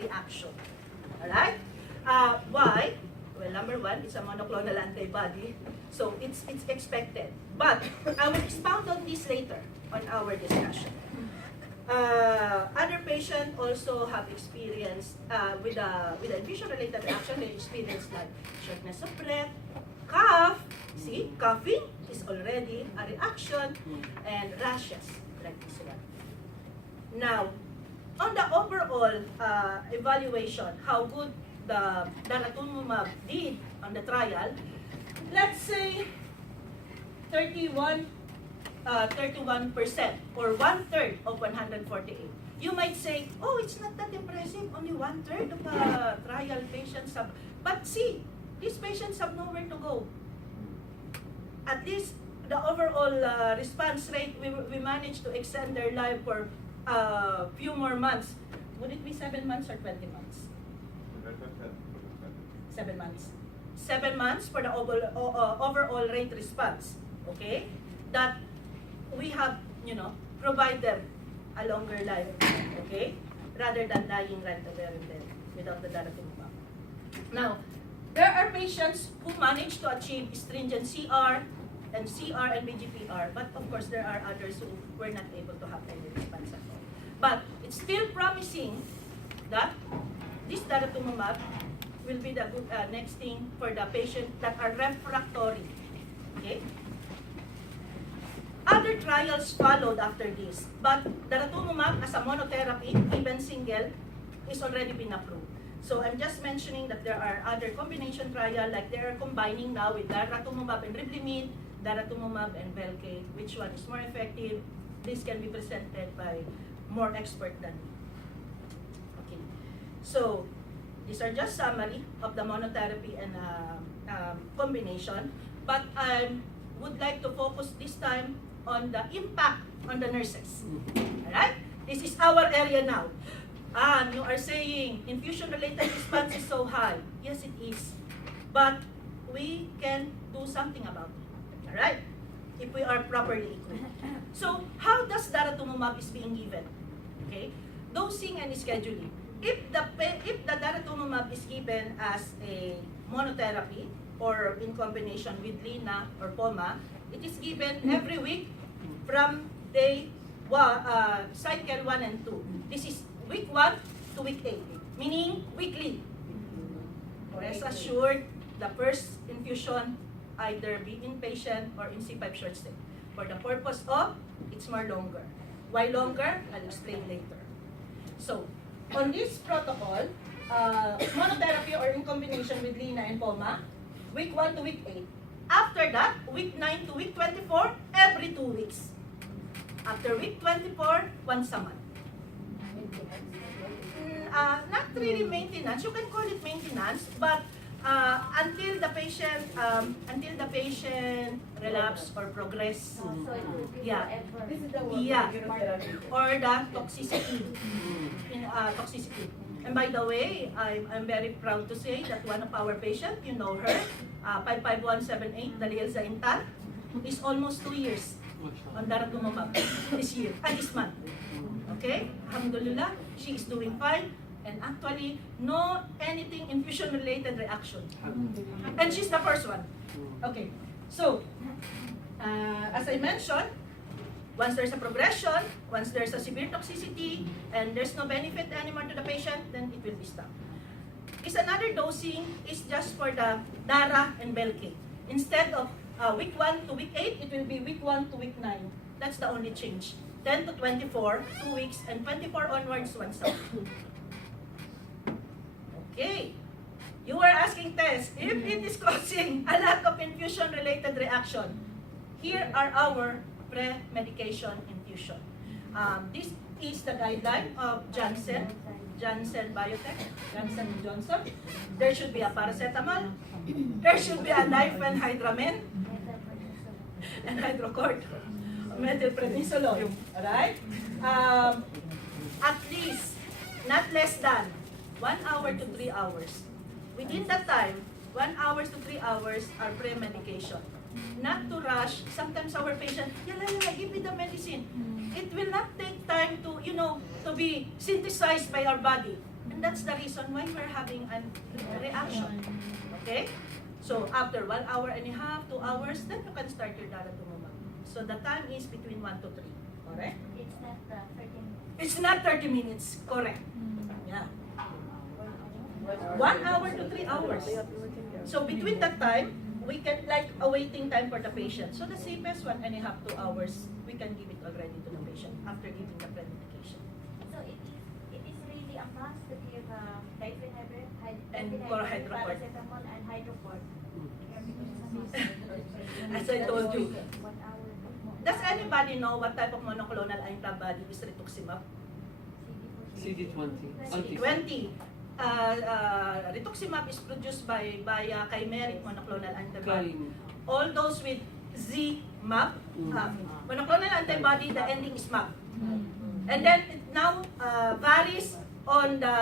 reaction. Alright? Why? Well, number one, it's a monoclonal antibody, so it's expected. But I will expound on this later on our discussion. Other patients also have experienced with the infusion-related reaction. They experience like shortness of breath, cough. See, coughing is already a reaction, and rashes like this one. Now, on the overall evaluation, how good the Daratumumab did on the trial, let's say 31% or 1/3 of 148. You might say, oh, it's not that impressive, only 1/3 of the trial patients have. But see, these patients have nowhere to go. At least the overall response rate, we managed to extend their life for a few more months. Would it be 7 months or 20 months? 7 months. 7 months for the overall rate response. Okay? That we have, provide them a longer life. Okay? Rather than dying right there and then without the Daratumumab. Now, there are patients who manage to achieve stringent CR and VGPR, but of course there are others who were not able to have any response at all. But it's still promising that this Daratumumab will be the good, next thing for the patient that are refractory. Okay? Other trials followed after this, but Daratumumab as a monotherapy, even single, is already been approved. So I'm just mentioning that there are other combination trial, like they are combining now with Daratumumab and Revlimid, Daratumumab and Velcade. Which one is more effective? This can be presented by more expert than me. Okay. So these are just summary of the monotherapy and combination. But I would like to focus this time on the impact on the nurses. Alright? This is our area now. You are saying infusion-related response is so high. Yes, it is. But we can do something about it. Alright? If we are properly equipped. So, how does Daratumumab is being given? Okay? Dosing and scheduling. If the Daratumumab is given as a monotherapy or in combination with Lina or POMA, it is given every week from day cycle 1 and 2. This is week 1 to week 8, meaning weekly. Rest assured, the first infusion either be inpatient or in C5 short stay. For the purpose of, it's more longer. Why longer? I'll explain later. So, on this protocol, monotherapy or in combination with Lina and POMA, week 1 to week 8. After that, week 9 to week 24, every 2 weeks. After week 24, once a month. Not really maintenance. You can call it maintenance, but until the patient relapse or progress. So it will be forever. This is the one. Yeah. Or the toxicity. Toxicity. And by the way, I'm very proud to say that one of our patients, you know her, 55178, Dalil Zaintan, is almost 2 years on Daratumumab this year, this month. Okay? Alhamdulillah, she is doing fine. And actually, no anything infusion-related reaction. And she's the first one. Okay. So, as I mentioned, once there's a progression, once there's a severe toxicity, and there's no benefit anymore to the patient, then it will be stopped. Is another dosing is just for the Dara and Velcade. Instead of week 1 to week 8, it will be week 1 to week 9. That's the only change. 10 to 24, 2 weeks, and 24 onwards, once a week. Okay. You were asking Tess, if it is causing a lot of infusion-related reaction, here are our pre-medication infusion. This is the guideline of Janssen Biotech, Johnson & Johnson. There should be a paracetamol, there should be a diphenhydramine, and hydrocort, methylprednisolone. Alright? At least, not less than 1 hour to 3 hours. Within that time, 1 hour to 3 hours are pre-medication. Not to rush. Sometimes our patient, yeah, give me the medicine. It will not take time to, to be synthesized by our body. And that's the reason why we're having a reaction. Okay? So after 1 hour and a half, 2 hours, then you can start your Daratumumab. So the time is between 1 to 3. Correct? It's not 30 minutes. It's not 30 minutes. Correct. Yeah. 1 hour to 3 hours. So between that time, we can like a waiting time for the patient. So the safest 1.5 to 2 hours, we can give it already to the patient after giving the pre-medication. So it is really a must to give diphenhydramine, And hydrocort. paracetamol, and hydrocort. As I told you. 1 hour. Does anybody know what type of monoclonal antibody is rituximab? CD20. CD20. Rituximab is produced by chimeric monoclonal antibody. All those with Z-mab, monoclonal antibody, the ending is mab. And then it now varies on the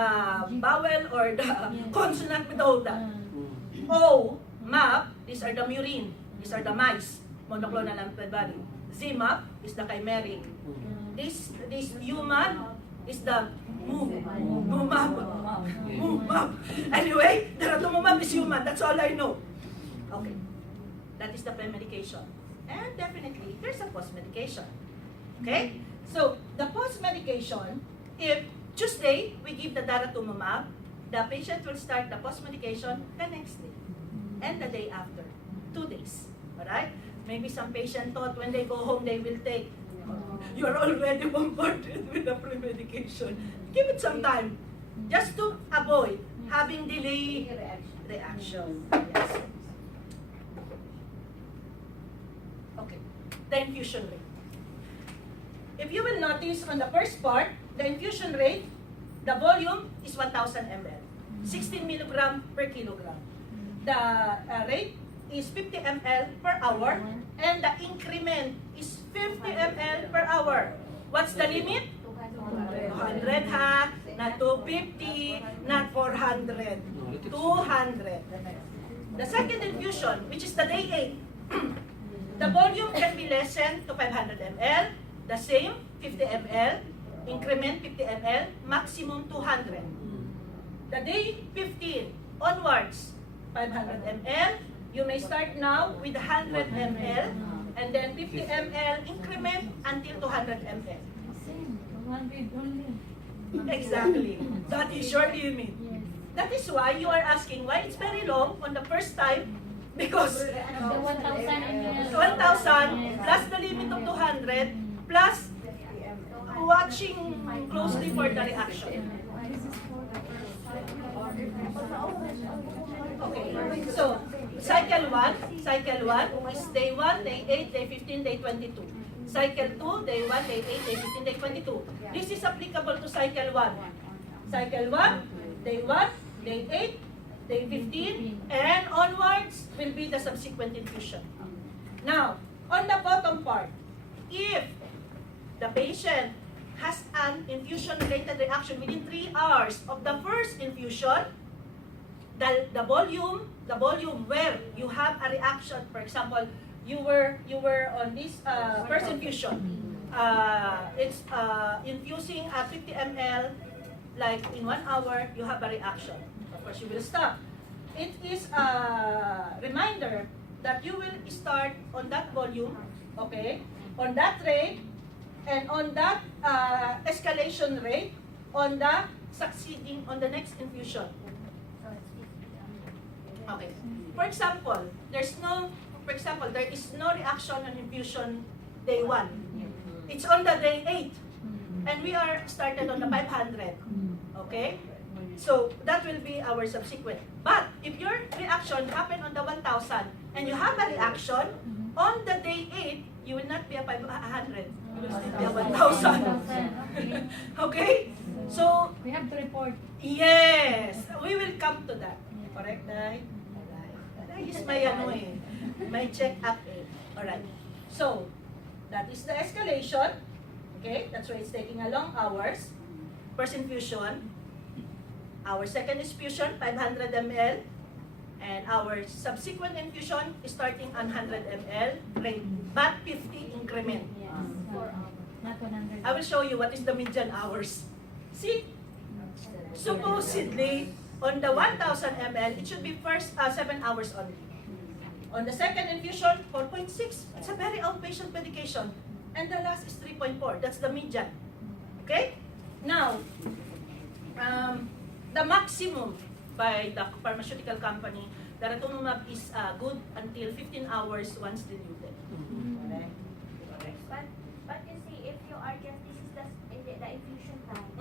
vowel or the consonant with all that. O, mab, these are the murine, these are the mice, monoclonal antibody. Z-mab is the chimeric. This human is the mumab. Anyway, Daratumumab is human. That's all I know. Okay. That is the pre-medication. And definitely, there's a post-medication. Okay? So, the post-medication, if Tuesday, we give the Daratumumab, the patient will start the post-medication the next day. And the day after. 2 days. Alright? Maybe some patient thought when they go home, they will take. You're already bombarded with the pre-medication. Give it some time. Just to avoid having delay reaction. Yes. Okay. The infusion rate. If you will notice on the first part, the infusion rate, the volume is 1,000 ml. 16 milligram per kilogram. The rate is 50 ml per hour, and the increment is 50 ml per hour. What's the limit? 200 ha, not 250, not 400, 200. The second infusion, which is the day 8, the volume can be lessened to 500 ml, the same 50 ml, increment 50 ml, maximum 200. The day 15 onwards, 500 ml, you may start now with 100 ml, and then 50 ml increment until 200 ml. Exactly. That is your limit. That is why you are asking why it's very long on the first time, because 1,000 plus the limit of 200 plus watching closely for the reaction. Okay, so cycle 1 is day 1, day 8, day 15, day 22. Cycle 2, day 1, day 8, day 15, day 22. This is applicable to cycle 1. Cycle 1, day 1, day 8, day 15, and onwards will be the subsequent infusion. Now, on the bottom part, if the patient has an infusion-related reaction within 3 hours of the first infusion, the volume where you have a reaction, for example, you were on this first infusion, it's infusing at 50 ml, like in 1 hour, you have a reaction. Of course, you will stop. It is a reminder that you will start on that volume, okay, on that rate, and on that escalation rate, on the succeeding, on the next infusion. Okay. For example, there is no reaction on infusion day 1. It's on the day 8. And we are started on the 500. Okay? So, that will be our subsequent. But, if your reaction happened on the 1,000, and you have a reaction, on the day 8, you will not be a 500. You will still be a 1,000. Okay? So, We have to report. yes, we will come to that. Correct, Nay? Nay is may may check-up eh. Alright. So, that is the escalation. Okay, that's why it's taking a long hours. First infusion. Our second infusion, 500 ml. And our subsequent infusion is starting on 100 ml rate, but 50 increment. Not 100. I will show you what is the median hours. See? supposedly, on the 1,000 ml, it should be first 7 hours only. On the second infusion, 4.6. It's a very outpatient medication. And the last is 3.4. That's the median. Okay? Now, the maximum by the pharmaceutical company, Daratumumab is good until 15 hours once diluted. Okay? But you see, if you are just, this is the infusion time,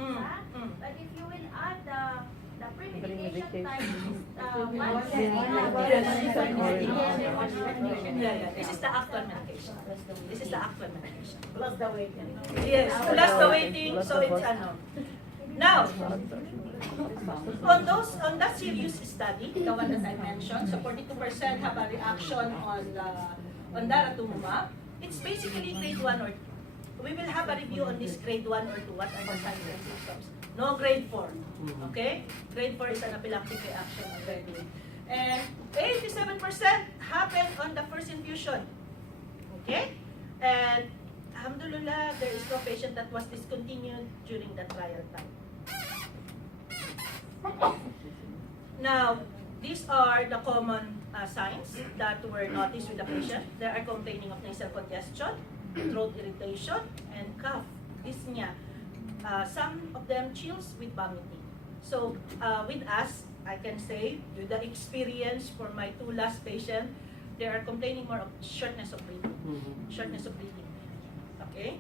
but if you will add the pre-medication time, This is the actual medication. This is the actual medication. Plus the waiting. Yes, plus the waiting, so it's ano. Now, on that serious study, the one that I mentioned, so 42% have a reaction on Daratumumab. It's basically grade 1 or 2. We will have a review on this grade 1 or 2. What are the signs and symptoms? No grade 4. Okay? Grade 4 is an anaphylactic reaction already. And 87% happened on the first infusion. Okay? And alhamdulillah, there is no patient that was discontinued during the trial time. Now, these are the common signs that were noticed with the patient. They are complaining of nasal congestion, throat irritation, and cough, dyspnea. Some of them chills with vomiting. So, with us, I can say, with the experience for my 2 last patients, they are complaining more of shortness of breathing. Shortness of breathing. Okay?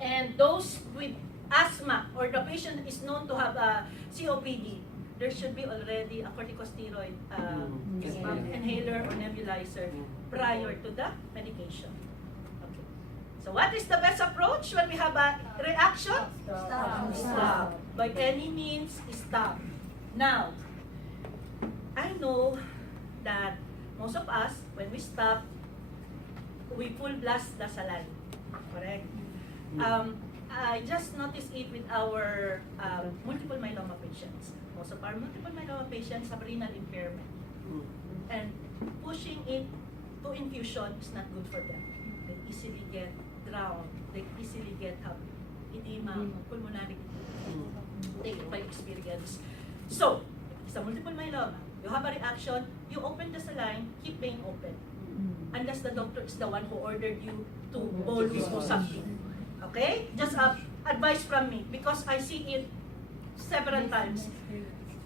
And those with asthma or the patient is known to have a COPD, there should be already a corticosteroid inhaler or nebulizer prior to the medication. Okay. So what is the best approach when we have a reaction? Stop. By any means, stop. Now, I know that most of us, when we stop, we full blast the saline. Correct? I just noticed it with our multiple myeloma patients. Most of our multiple myeloma patients have renal impairment. And pushing it to infusion is not good for them. They easily get drowned. They easily get edema, pulmonary edema. Take it by experience. So, it's a multiple myeloma. You have a reaction, you open the saline, keep being open. Unless the doctor is the one who ordered you to bolus or something. Okay? Just advice from me because I see it several times.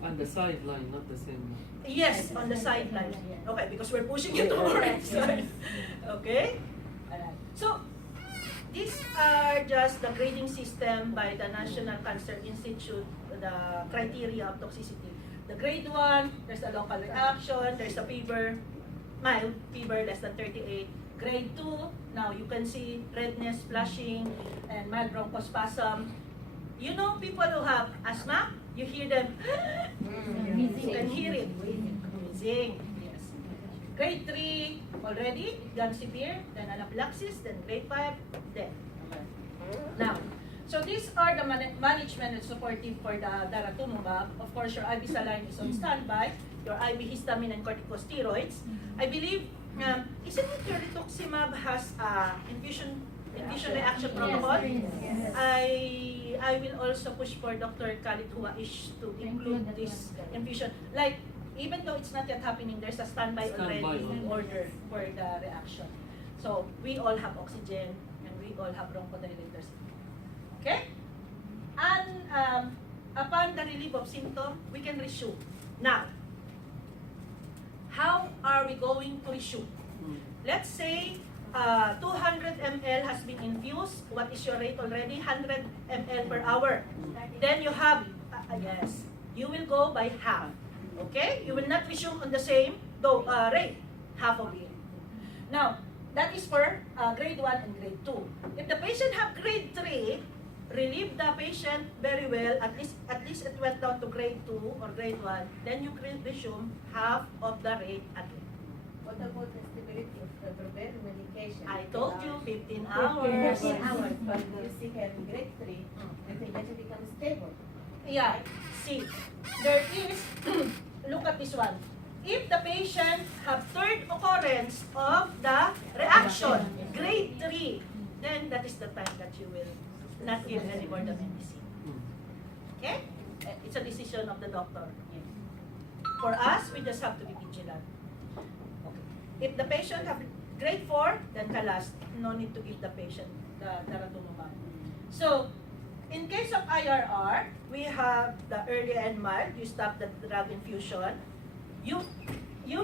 On the sideline, not the same. Yes, on the sideline. Okay, because we're pushing it to the right side. Okay? So, these are just the grading system by the National Cancer Institute, the criteria of toxicity. The grade 1, there's a local reaction, there's a fever, mild fever less than 38. Grade 2, now you can see redness, flushing, and mild bronchospasm. You know people who have asthma, you hear them, you can hear it, wheezing. Yes. Grade 3, already, gone severe, then anaphylaxis, then grade 5, death. Now, so these are the management and supportive for the Daratumumab. Of course, your IV saline is on standby, your IV histamine and corticosteroids. I believe, isn't it your rituximab has infusion reaction protocol? Yes. I will also push for Dr. Khalid Huaish to include this infusion. Like, even though it's not yet happening, there's a standby already order for the reaction. So, we all have oxygen and we all have bronchodilators. Okay? And upon the relief of symptom, we can resume. Now, how are we going to resume? Let's say 200 ml has been infused. What is your rate already? 100 ml per hour. Then you have, yes, you will go by half. Okay? You will not resume on the same rate, half of it. Now, that is for grade 1 and grade 2. If the patient have grade 3, relieve the patient very well, at least it went down to grade 2 or grade 1, then you can resume half of the rate again. What about the stability of the prepared medication? I told you 15 hours. 15 hours, but you see here in grade 3, the medication becomes stable. Yeah, see, there is, look at this one. If the patient have third occurrence of the reaction, grade 3, then that is the time that you will not give any more the medicine. Okay? It's a decision of the doctor. For us, we just have to be vigilant. Okay. If the patient have grade 4, then kalas, no need to give the patient the Daratumumab. So, in case of IRR, we have the early and mild. You stop the drug infusion. You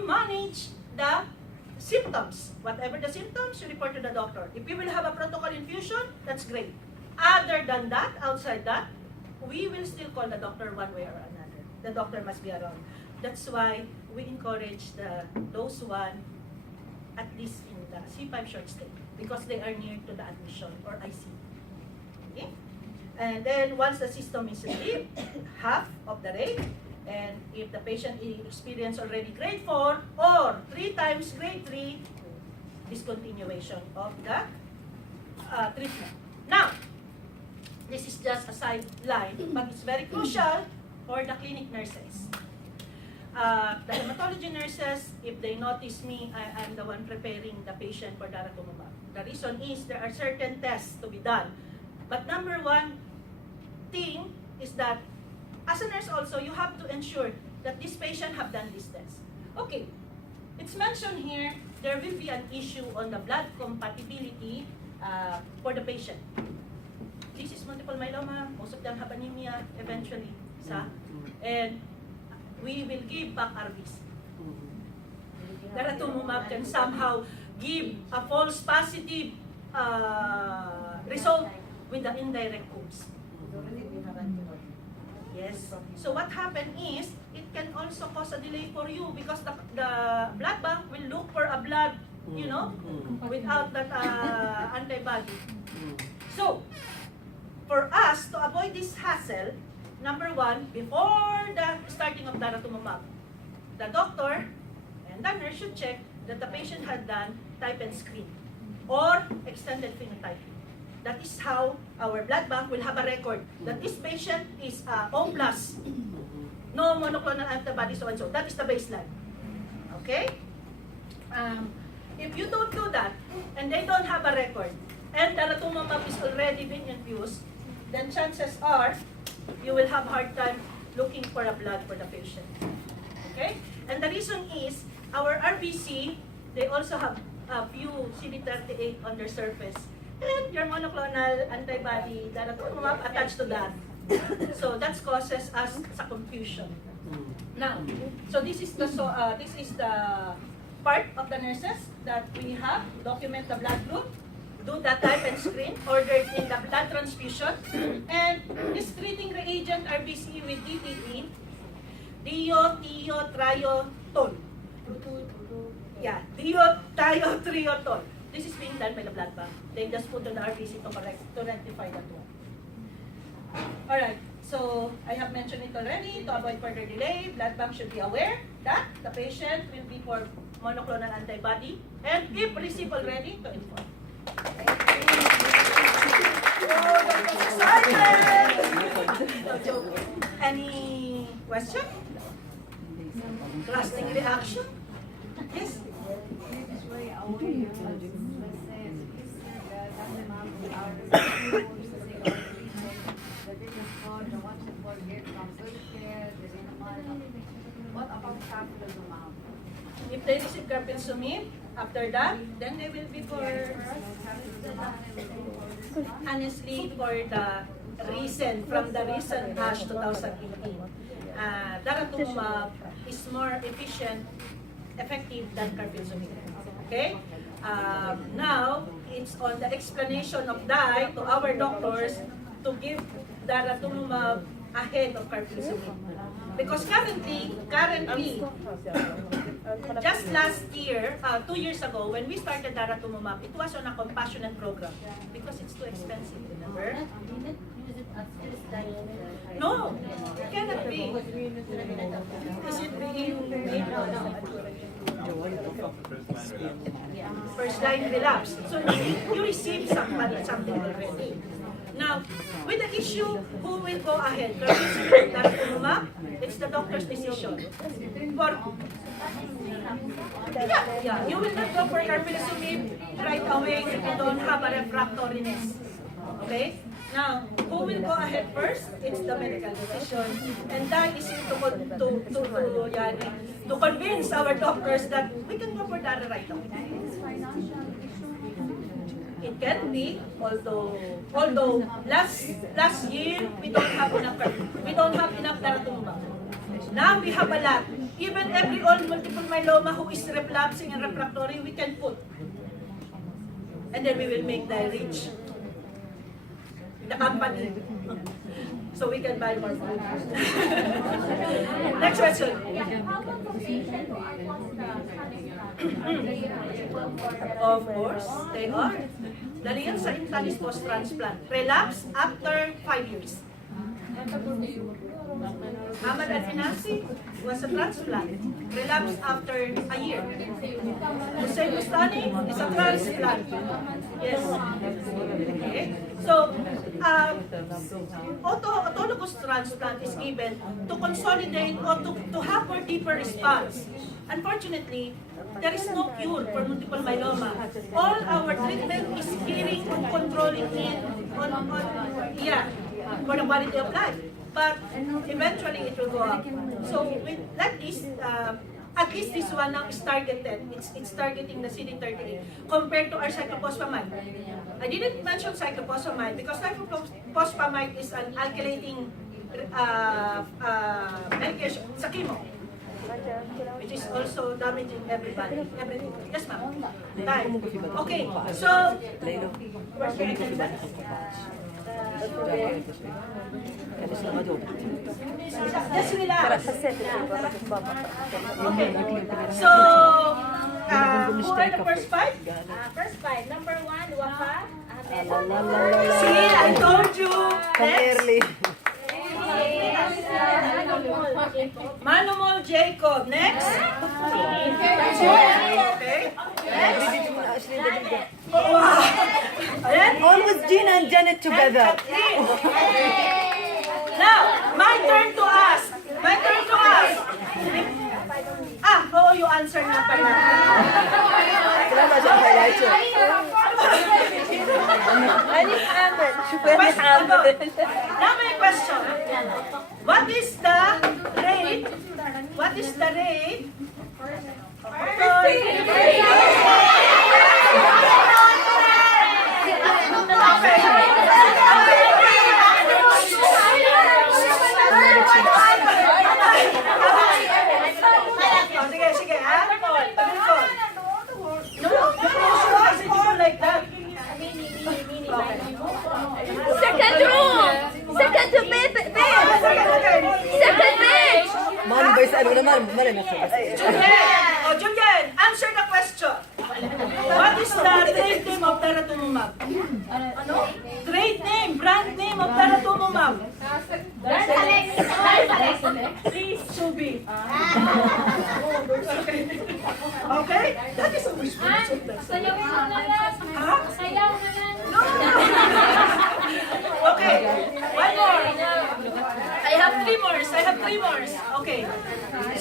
manage the symptoms. Whatever the symptoms, you report to the doctor. If you will have a protocol infusion, that's great. Other than that, outside that, we will still call the doctor one way or another. The doctor must be around. That's why we encourage those one at least in the C5 short stay because they are near to the admission or IC. Okay? And then once the system is relieved, half of the rate, and if the patient experience already grade 4 or 3 times grade 3, discontinuation of the treatment. Now, this is just a sideline, but it's very crucial for the clinic nurses. The hematology nurses, if they notice me, I'm the one preparing the patient for Daratumumab. The reason is there are certain tests to be done. But number one thing is that as a nurse also, you have to ensure that this patient have done this test. Okay, it's mentioned here, there will be an issue on the blood compatibility for the patient. This is multiple myeloma, most of them have anemia eventually. And we will give back RBC. Daratumumab can somehow give a false positive result with the indirect codes. Yes. So what happened is, it can also cause a delay for you because the blood bank will look for a blood, you know, without that antibody. So, for us to avoid this hassle, number one, before the starting of Daratumumab, the doctor and the nurse should check that the patient had done type and screen or extended phenotyping. That is how our blood bank will have a record that this patient is O+, no monoclonal antibodies, so and so. That is the baseline. Okay? If you don't do that, and they don't have a record, and Daratumumab is already being infused, then chances are you will have hard time looking for a blood for the patient. Okay? And the reason is, our RBC, they also have a few CD38 on their surface. And your monoclonal antibody, Daratumumab, attached to that. So that causes us sa confusion. Now, so this is the part of the nurses that we have, document the blood group, do the type and screen, ordered in the blood transfusion, and this treating reagent RBC with DTE, diethiotriotol. Yeah, diethiotriotol. This is being done by the blood bank. They just put on the RBC to rectify that one. Alright, so I have mentioned it already. To avoid further delay, blood bank should be aware that the patient will be for monoclonal antibody, and if received already, to inform. No joke. Any question? Drastic reaction? Yes? What about Daratumumab? If they receive carfilzomib, after that, then they will be for, honestly, for the recent, from the recent ASH 2018. Daratumumab is more efficient, effective than carfilzomib. Okay? Now, it's on the explanation of DAI to our doctors to give Daratumumab ahead of carfilzomib. Because currently, just last year, 2 years ago, when we started Daratumumab, it was on a compassionate program because it's too expensive, remember? No, it cannot be. Is it being made? First line relapse. So you receive something already. Now, with the issue, who will go ahead? Daratumumab, it's the doctor's decision. Yeah, you will not go for carfilzomib right away if you don't have a refractoriness. Okay? Now, who will go ahead first? It's the medical decision. And that is to convince our doctors that we can go for Dara right now. It can be, although last year we don't have enough Daratumumab. Now we have a lot. Even every old multiple myeloma who is relapsing and refractory, we can put. And then we will make the reach. The company. So we can buy more. Next question. How about the patient who are post Of course, they are. Dali yan sa Intanis post-transplant. Relapse after 5 years. Ahmad Al-Finasi was a transplant. Relapse after a year. Hussein Bustani is a transplant. Yes. Okay. So, autologous transplant is given to consolidate or to have a deeper response. Unfortunately, there is no cure for multiple myeloma. All our treatment is gearing on controlling it for the quality of life. But eventually it will go up. So like this, at least this one now is targeted. It's targeting the CD38 compared to our cyclophosphamide. I didn't mention cyclophosphamide because cyclophosphamide is an alkylating medication sa chemo, which is also damaging everybody, everything. Yes, ma'am. Time. Okay, so where's your attendance? Just relax. Okay. So, who are the first five? First five. Number 1, Wafa. See, I told you. Next. Manumol Jacob. Next. Okay. Next. Wow. Ayan. Always Gina and Janet together. Now, my turn to ask. My turn to ask. Oo, you answer na pala. Salamat sa highlighter. Now my question. What is the rate? What is the rate? Sige, ha? No, like that. Second room! Second to bed! Second bed! Man, ba sa ano naman? Mali na siya. Julian, answer the question. What is the trade name of Daratumumab? Trade name, brand name of Daratumumab. Please, Subi. Okay? That is a response of that. Ha? No. Okay, one more. I have three more. Okay.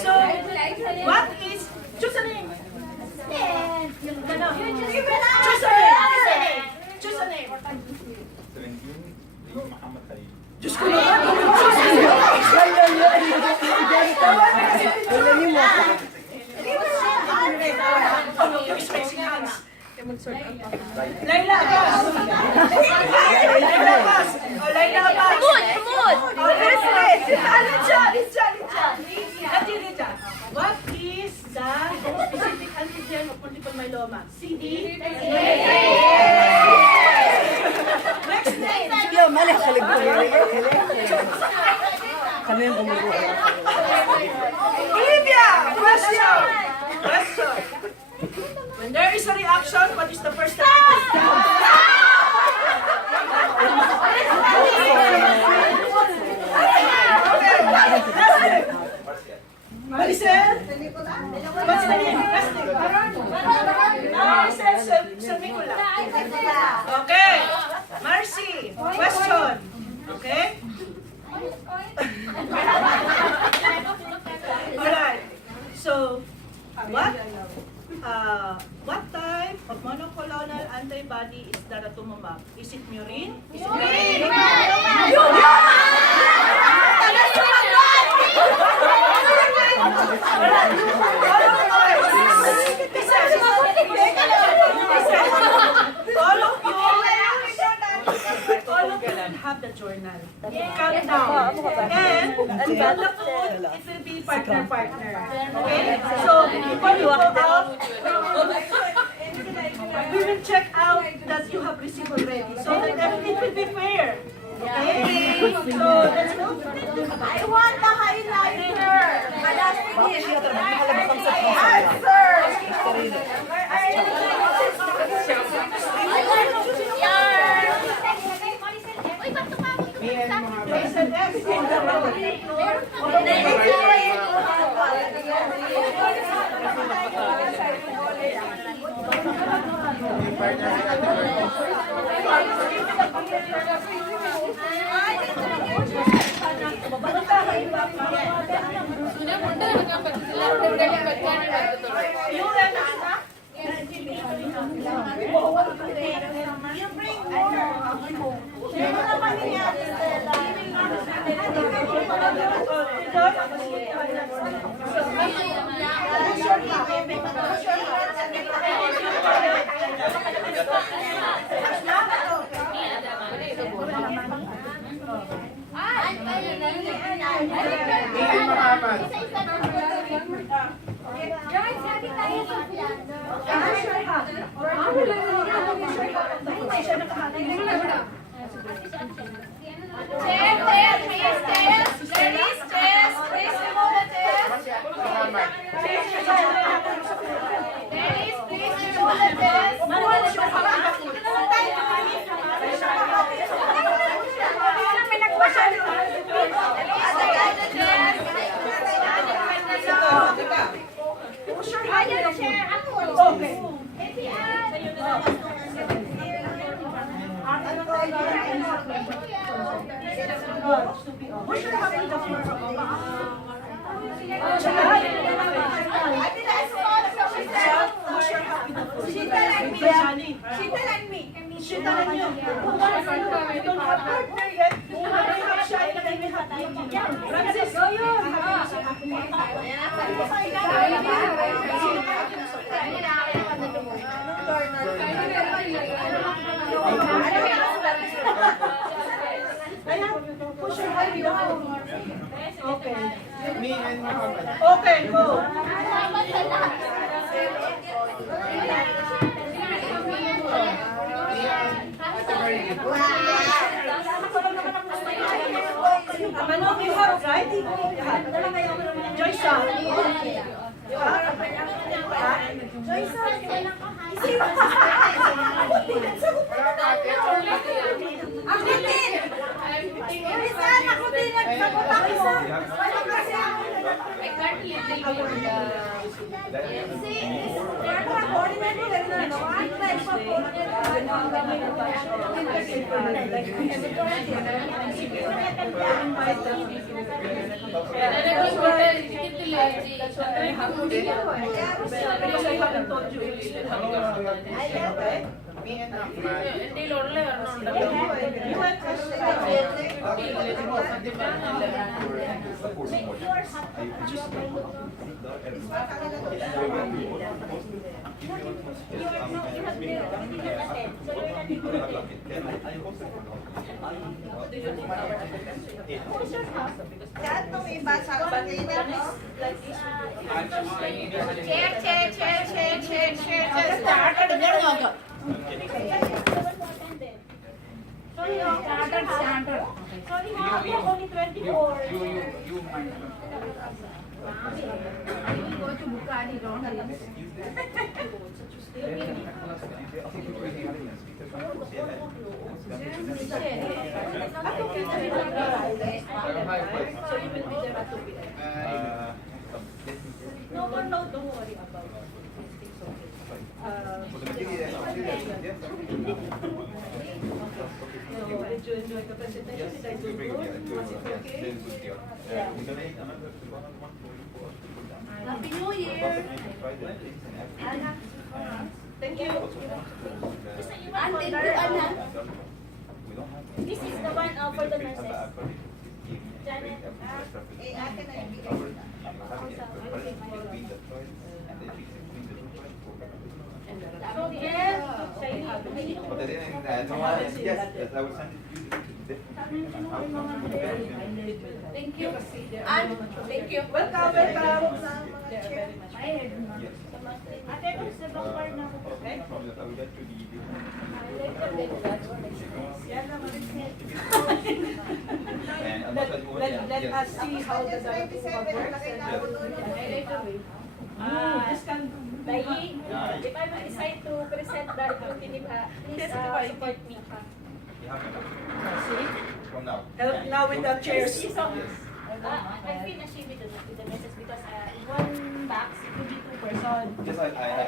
So, what is, choose a name. Choose a name. Diyos ko naman. Laila Abbas. Laila Abbas. What is the specific antigen of multiple myeloma? CD? Next name. Sige, mali ka ligbo. Kami yung gumuguha. Olivia, question. When there is a reaction, what is the first step? Maricel? What's the name? Maricel Sarmicula. Okay. Marcy, question. Okay? Alright. So, what type of monoclonal antibody is Daratumumab? Is it murine? Is it journal. Yes. Countdown. Ako ba? And on the food, it will be partner-partner. Okay? So, before you go out, we will check out that you have received already. So that everything will be fair. Okay? So, let's go. I want the highlighter. Bakit siya talaga makalabas ang sa Answer. Uy, ba't tumawag ka pa sa akin? Okay, go. Manong, you have right? Joyce, No, don't worry about it. Did you enjoy the presentation? Did I do good? Was it okay? Happy New Year. Thank you. This is the one for the nurses. Janet. But then, yes, I will send it to you. Thank you. And thank you. Welcome. Ate, kung sa doktor na ako. Let us see how the Daratumumab works. This can Dayi, if I will decide to present the Daratumumab, please support me. See? From now. Help now with the chairs. So, I feel ashamed with the message because in one box, it could be 2 persons. Just I